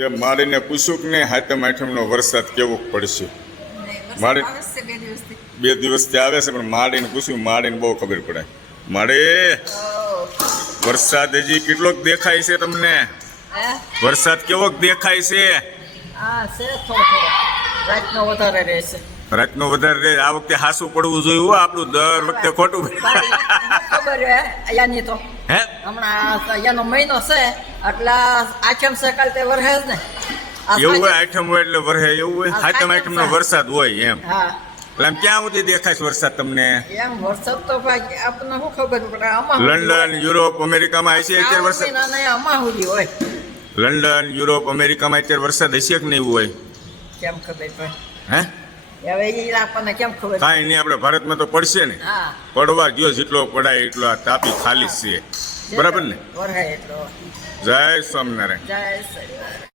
તે મારીને પૂછ્યું કે ને હાતમ આઠમનો વરસાદ કેવો પડશે. મારે 2 દિવસથી આવે છે, પણ માડીને પૂછ્યું, માડીને બહુ ખબર પડે. મારે વરસાદ હજી કેટલોક દેખાય છે તમને? વરસાદ કેવોક દેખાય છે? રાતનો વધારે રહેશે. રાતનો વધારે રહે. આ વખતે હાસું પડવું જોઈએ હો, આપણું દર વખતે ખોટું. ખબર હે અહીંયાની તો હે હમણાં અહીંયાનો મહિનો છે એટલે આઠમ છે કાલ તે વરસે જ ને. એવું હોય? આઠમ હોય એટલે વરહે એવું હોય? હાતમ આઠમનો વરસાદ હોય એમ? હા. એટલે આમ ક્યાં સુધી દેખાય છે વરસાદ તમને? એમ વરસાદ તો ભાઈ આપણને શું ખબર પડે? આમાં લંડન, યુરોપ, અમેરિકામાં હશે અત્યારે વરસાદ? આમાં સુધી હોય. લંડન, યુરોપ, અમેરિકામાં અત્યારે વરસાદ હશે કે નહીં હોય? કેમ ખબર પડે? હે હવે એ આપણને કેમ ખબર? કાંઈ નહીં, આપણે ભારતમાં તો પડશે ને. હા. પડવા ગયો જેટલો પડાય એટલો આ તાપી ખાલી જ છે. બરાબર ને? વરસે એટલો. જય સ્વામિનારાયણ. જય શ્રી